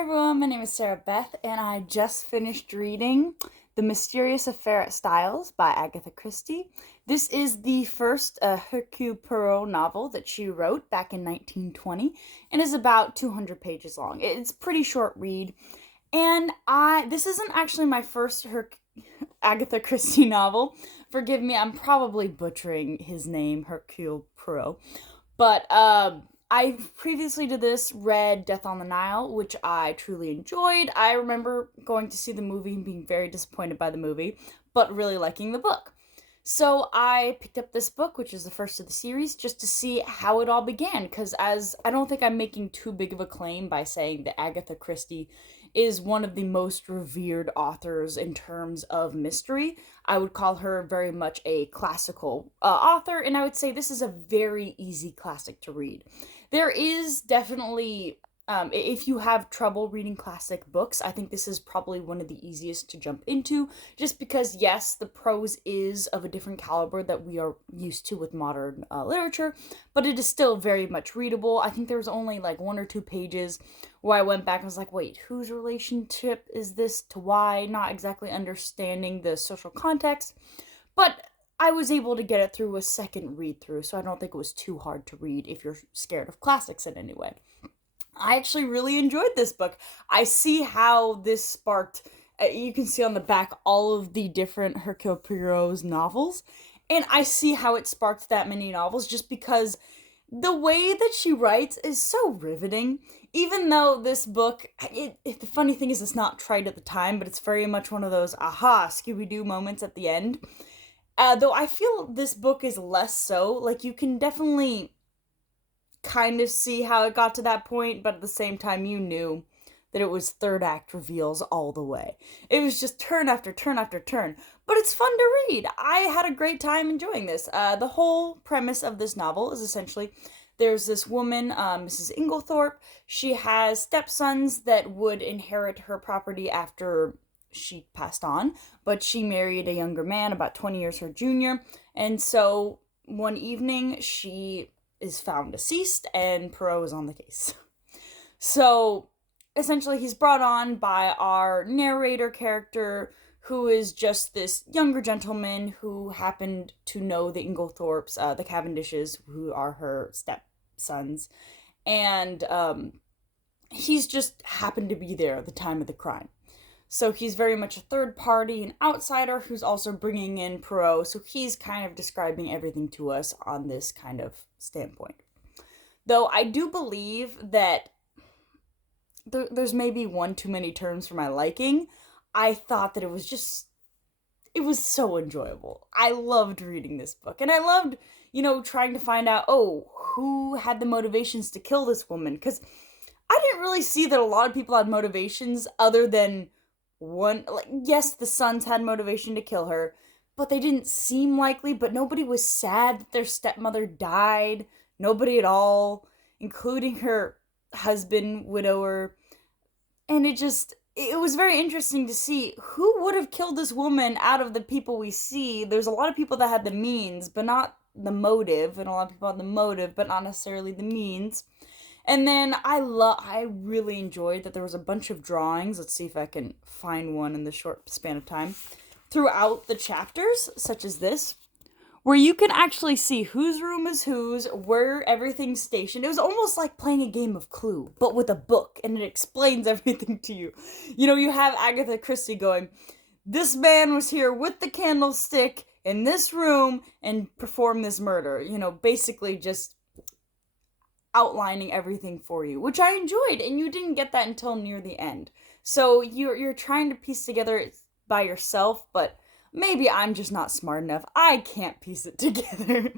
Hi everyone, my name is Sarah Beth, and I just finished reading The Mysterious Affair at Styles by Agatha Christie. This is the first Hercule Poirot novel that she wrote back in 1920 and is about 200 pages long. It's a pretty short read, and this isn't actually my first Agatha Christie novel. Forgive me, I'm probably butchering his name, Hercule Poirot. But I previously to this read Death on the Nile, which I truly enjoyed. I remember going to see the movie and being very disappointed by the movie, but really liking the book. So I picked up this book, which is the first of the series, just to see how it all began. Because as I don't think I'm making too big of a claim by saying that Agatha Christie is one of the most revered authors in terms of mystery. I would call her very much a classical author, and I would say this is a very easy classic to read. There is definitely if you have trouble reading classic books, I think this is probably one of the easiest to jump into, just because, yes, the prose is of a different caliber that we are used to with modern literature, but it is still very much readable. I think there was only like one or two pages where I went back and was like, wait, whose relationship is this to why? Not exactly understanding the social context, but I was able to get it through a second read through, so I don't think it was too hard to read if you're scared of classics in any way. I actually really enjoyed this book. I see how this sparked, you can see on the back all of the different Hercule Poirot's novels, and I see how it sparked that many novels just because the way that she writes is so riveting. Even though this book, the funny thing is it's not trite at the time, but it's very much one of those aha, Scooby-Doo moments at the end. Though I feel this book is less so. Like, you can definitely kind of see how it got to that point, but at the same time, you knew that it was third act reveals all the way. It was just turn after turn after turn, but it's fun to read. I had a great time enjoying this. The whole premise of this novel is essentially there's this woman, Mrs. Inglethorpe. She has stepsons that would inherit her property after she passed on, but she married a younger man, about 20 years her junior, and so one evening she is found deceased, and Poirot is on the case. So, essentially, he's brought on by our narrator character, who is just this younger gentleman who happened to know the Inglethorpes, the Cavendishes, who are her stepsons, and he's just happened to be there at the time of the crime. So he's very much a third party, an outsider who's also bringing in Poirot. So he's kind of describing everything to us on this kind of standpoint. Though I do believe that there's maybe one too many terms for my liking. I thought that it was so enjoyable. I loved reading this book. And I loved, trying to find out, who had the motivations to kill this woman? Because I didn't really see that a lot of people had motivations other than one. Like, yes, the sons had motivation to kill her, but they didn't seem likely. But nobody was sad that their stepmother died. Nobody at all, including her husband, widower. And it was very interesting to see who would have killed this woman out of the people we see. There's a lot of people that had the means, but not the motive, and a lot of people had the motive, but not necessarily the means. And then I really enjoyed that there was a bunch of drawings. Let's see if I can find one in the short span of time. Throughout the chapters, such as this, where you can actually see whose room is whose, where everything's stationed. It was almost like playing a game of Clue, but with a book, and it explains everything to you. You have Agatha Christie going, this man was here with the candlestick in this room and performed this murder. Basically just outlining everything for you, which I enjoyed, and you didn't get that until near the end. So you're trying to piece together by yourself, but maybe I'm just not smart enough. I can't piece it together.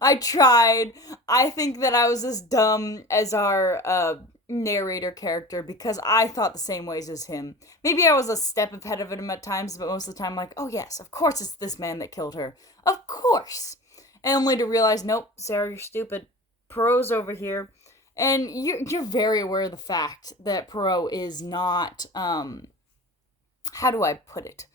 I tried. I think that I was as dumb as our narrator character because I thought the same ways as him. Maybe I was a step ahead of him at times, but most of the time, like, oh yes, of course it's this man that killed her. Of course. And only to realize, nope, Sarah, you're stupid. Poirot's over here. And you're very aware of the fact that Poirot is not, how do I put it?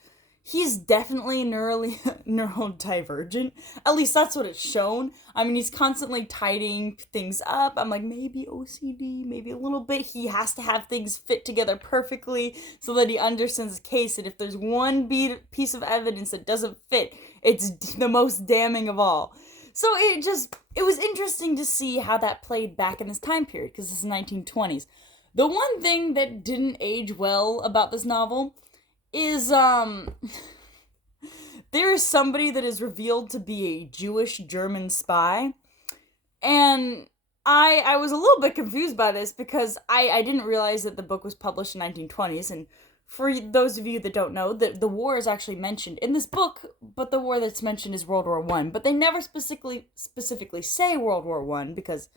he's definitely neurodivergent. At least that's what it's shown. I mean, he's constantly tidying things up. I'm like, maybe OCD, maybe a little bit. He has to have things fit together perfectly so that he understands the case. And if there's one piece of evidence that doesn't fit, it's the most damning of all. So it was interesting to see how that played back in this time period, because this is 1920s. The one thing that didn't age well about this novel is there is somebody that is revealed to be a Jewish German spy, and I was a little bit confused by this because I didn't realize that the book was published in 1920s. And for those of you that don't know, the war is actually mentioned in this book, but the war that's mentioned is World War One. But they never specifically say World War One, because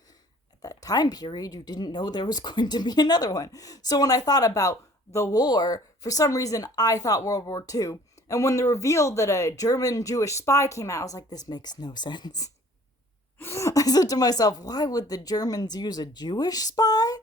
at that time period you didn't know there was going to be another one. So when I thought about the war, for some reason I thought World War II. And when they revealed that a German Jewish spy came out, I was like, this makes no sense. I said to myself, why would the Germans use a Jewish spy?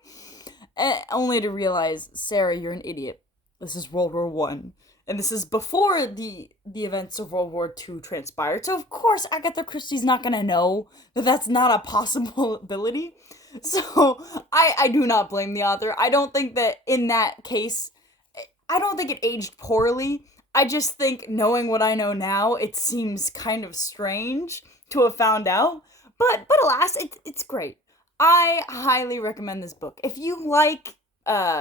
Only to realize, Sarah, you're an idiot. This is World War One, and this is before the events of World War II transpired. So of course Agatha Christie's not gonna know that that's not a possibility. So I do not blame the author. I don't think that in that case, I don't think it aged poorly. I just think, knowing what I know now, it seems kind of strange to have found out. But alas, it's great. I highly recommend this book. If you like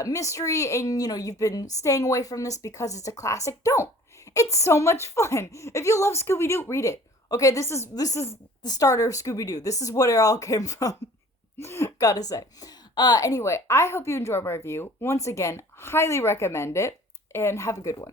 mystery and you've been staying away from this because it's a classic, don't. It's so much fun. If you love Scooby-Doo, read it. Okay, this is the starter of Scooby-Doo. This is what it all came from. Gotta say. Anyway, I hope you enjoyed my review. Once again, highly recommend it, and have a good one.